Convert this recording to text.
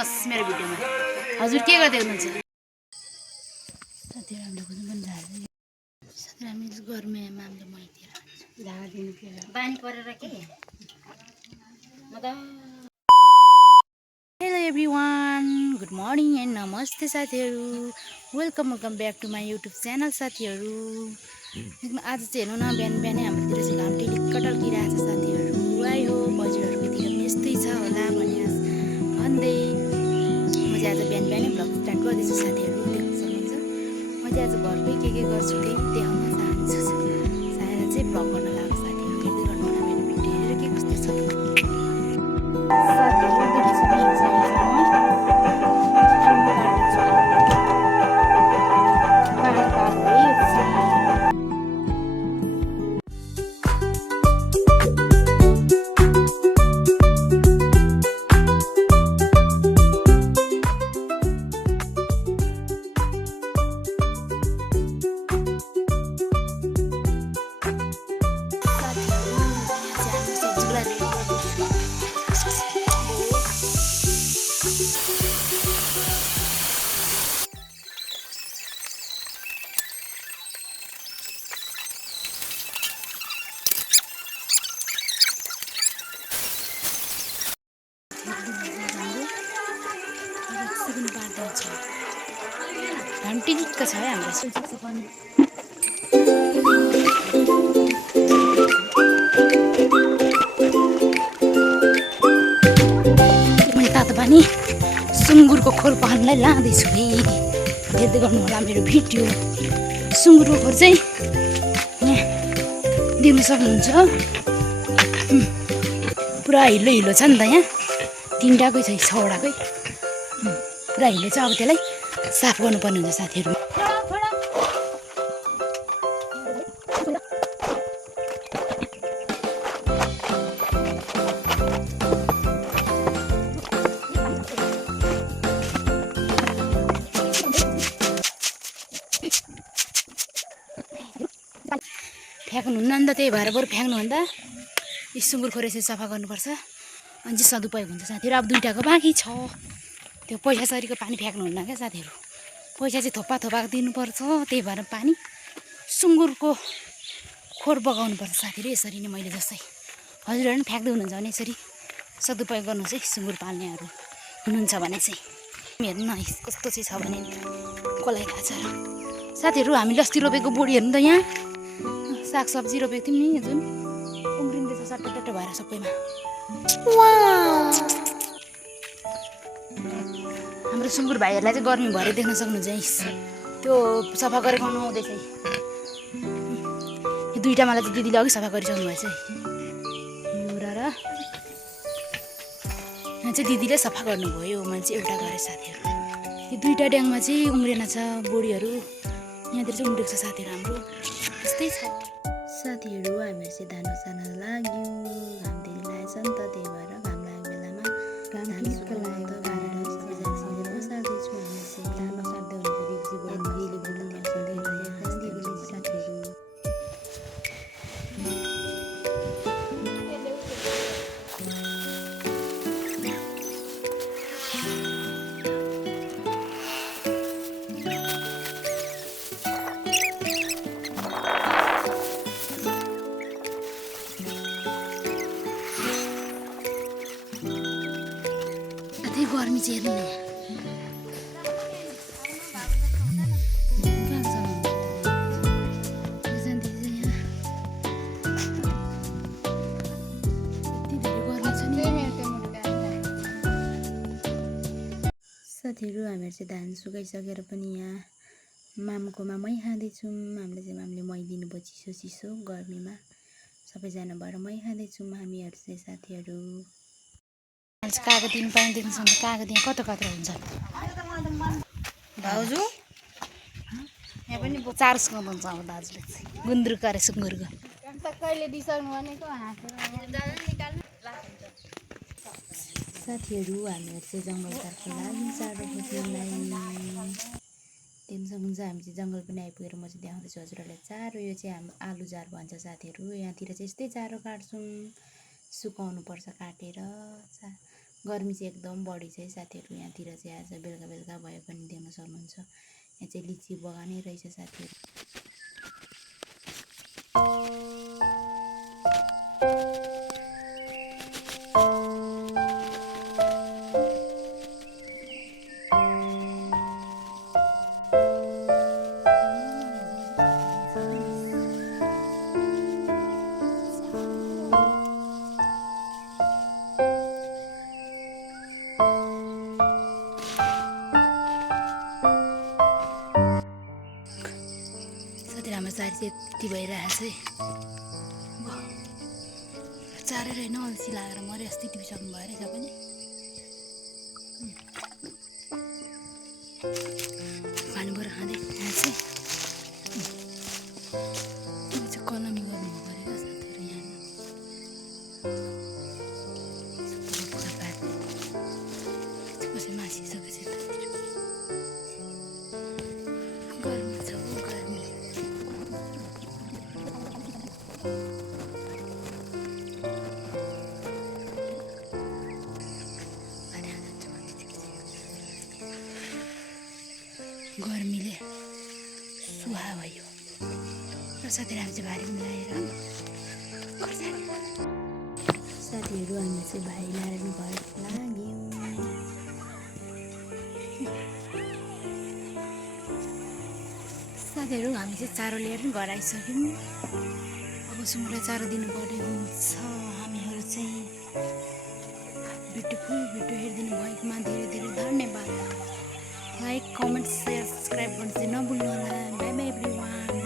मेरो भिडियोमा हजुर के गर्दै हुनुहुन्छ साथीहरु हामीले खोज्नु पनि जान्छ साथीहरु हामी गर्मीमा हामीले मैतिर झाडा दिनु के बानी परेर के म त hello everyone good morning and नमस्ते साथीहरु welcome back to my YouTube channel साथीहरु आज चाहिँ हेर्नु न बिहान बिहानै हाम्रोतिर चाहिँ घाम टिलिक्क टल्किरहेको छ साथीहरु आई हो हजुरहरुकोतिर पनि यस्तै छ होला भने भन्दै म चाहिँ आज बिहान बिहानै भ्लग स्टार्ट गर्दैछु साथीहरु देख्न सक्नुहुन्छ म चाहिँ आज घरकै के गर्छु त्यही देखाउन चाहन्छु सायद चाहिँ भ्लग गर्न लाग्छ साथीहरु हेर्दै गर्नु होला मेरो भिडियो हेरेर के कस्तो छ साथीहरु देख्न सक्नुहुन्छ घन्टी दिक्क छ है हाम्रो मैले तातो पानी सुँगुरको खोर पाल्नलाई लाँदैछु है हेर्दै गर्नु होला मेरो भिडियो सुँगुरको खोर चाहिँ यहाँ देख्न सक्नुहुन्छ पुरा हिलो हिलो छ नि त यहाँ तीनटाकै छ 6वटाकै पुरा हिलो छ अब त्यसलाई साफ गर्नुपर्ने हुन्छ साथीहरु फ्याँक्नुहुन्न नि त त्यही भएर बरु फ्याँक्नुभन्दा यी सुँगुर खोर यसरी सफा गर्नुपर्छ अनि चाहिँ सदुपयोग हुन्छ साथीहरु अब दुईटाको बाँकी छ त्यो पैसा सरीको पानी फ्याँक्नुहुन्न क्या साथीहरु पैसा चाहिँ थोपा थोपा दिनुपर्छ त्यही भएर पानी सुँगुरको खोर बगाउनुपर्छ साथीहरु यसरी नै मैले जस्तै हजुरहरु पनि फ्याँक्दै हुनुहुन्छ भने यसरी सदुपयोग गर्नुहोस् है सुँगुर पाल्नेहरू हुनुहुन्छ भने चाहिँ हेर्नु न कस्तो चाहिँ छ भने कसलाई थाहा छ र साथीहरु हामीले अस्ति रोपेको बोडी हेर्नु त यहाँ सागसब्जी रोपेको थियौँ नि जुन उम्रिँदैछ सट्टट भएर सबैमा हाम्रो सुँगुर भाइहरूलाई चाहिँ गर्मी भएर देख्न सक्नुहुन्छ है त्यो सफा गरेको नआउँदैछ यो दुईटा मलाई चाहिँ दिदीले अघि सफा गरिसक्नु भएछ एउटा र यहाँ चाहिँ दिदीले सफा गर्नुभयो मैले चाहिँ एउटा गरेँ साथीहरु यो दुईटा ड्याङमा चाहिँ उम्रेन छ बोडीहरू यहाँतिर चाहिँ उम्रेको छ साथीहरु हाम्रो यस्तै छ साथीहरु हामीहरू चाहिँ धान बसाल्न लाग्यो घाम धेरै लागेछ नि त त्यही भएर घाम लागेको बेलामा घाम ठिक्क लाग्यो त बारेर सबैजना सँगै बसाल्दैछु हामी चाहिँ धान बसाल्दै हुनुहुन्छ दिदी बहिनीले बोल्नु बसाल्दै हुनुहुन्छ साथीहरु गर्मी चाहिँ हेर्नु साथीहरु हामीहरू चाहिँ धान सुकाइसकेर पनि यहाँ मामकोमा मै खाँदैछौँ हामीले चाहिँ मामले मै दिनुभयो चिसो चिसो गर्मीमा सबैजना भएर मै खाँदैछौँ हामीहरू चाहिँ साथीहरु कागो दिन पानी देख्नुसँग कागो दिन कता कता हुन्छ भाउजू यहाँ पनि चारो सुकाउनु हुन्छ अब दाजुले चाहिँ गुन्द्रुक अरे सुँगुरको कहिले दिइसक्नु भनेको साथीहरु हामीहरू चाहिँ जङ्गलतर्फ लाग्यौँ चारो खोज्नलाई देख्न सक्नुहुन्छ हामी चाहिँ जङ्गल पनि आइपुगेर म चाहिँ देखाउँदैछु हजुरहरूलाई चारो यो चाहिँ हाम्रो आलु जार भन्छ साथीहरु यहाँतिर चाहिँ यस्तै चारो काट्छौँ सुकाउनु पर्छ काटेर गर्मी चाहिँ एकदम बढी छ है साथीहरू। यहाँतिर चाहिँ आज बेलुका बेलुका भए पनि देख्न सक्नुहुन्छ यहाँ चाहिँ लिची बगानै रहेछ साथीहरू। हाम्रो चारी चाहिँ यति भइरहेको छ है। चारेर होइन अल्छी लागेर मरे अस्ति टिपिसक्नु भयो रहेछ पनि। पानीबाट खाँदै यहाँ चाहिँ कलमी गर्नु पऱ्यो साथीहरू। यहाँ कसै मासिसकेछ गर्मी छ गर्मी। गर्मीले सुहा भयो र साथीहरू हामी चाहिँ भारी मिलाएर साथीहरू हामी चाहिँ भाइ नारायण घर लाग्यौँ। साथीहरू हामी चाहिँ चारो लिएर घर आइसक्यौँ। अब सुँगुरलाई चारो दिनुपर्ने हुन्छ। हामीहरू चाहिँ भिडियो हेरिदिनु भएकोमा धेरै धेरै धन्यवाद। लाइक कमेन्ट सेयर सब्सक्राइब गर्नु चाहिँ नभुल्नु होला। By by everyone.